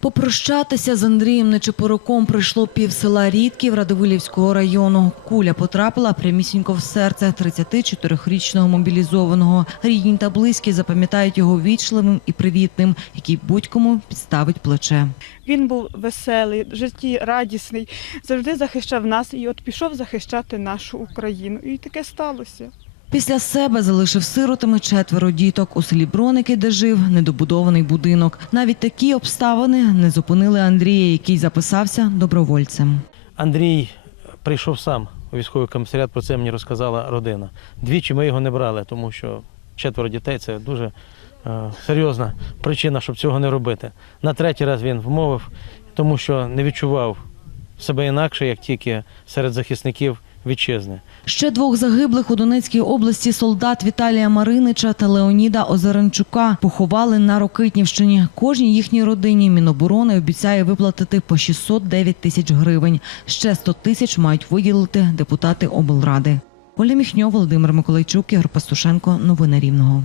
Попрощатися з Андрієм Нечепоруком прийшло пів села Рідків Радивилівського району. Куля потрапила прямісінько в серце 34-річного мобілізованого. Рідні та близькі запам'ятають його вічливим і привітним, який будь-кому підставить плече. Він був веселий, життєрадісний, завжди захищав нас і от пішов захищати нашу Україну. І таке сталося. Після себе залишив сиротами четверо діток. У селі Броники, де жив, недобудований будинок. Навіть такі обставини не зупинили Андрія, який записався добровольцем. Андрій прийшов сам у військовий комісаріат, про це мені розказала родина. Двічі ми його не брали, тому що четверо дітей це дуже е, серйозна причина, щоб цього не робити. На третій раз він вмовив, тому що не відчував себе інакше, як тільки серед захисників вітчизни. Ще двох загиблих у Донецькій області солдат Віталія Маринича та Леоніда Озеренчука поховали на Рокитнівщині. Кожній їхній родині Міноборони обіцяє виплатити по 609 тисяч гривень. Ще 100 тисяч мають виділити депутати облради. Оля Міхньо, Володимир Миколайчук, Ігор Пастушенко. Новини Рівного.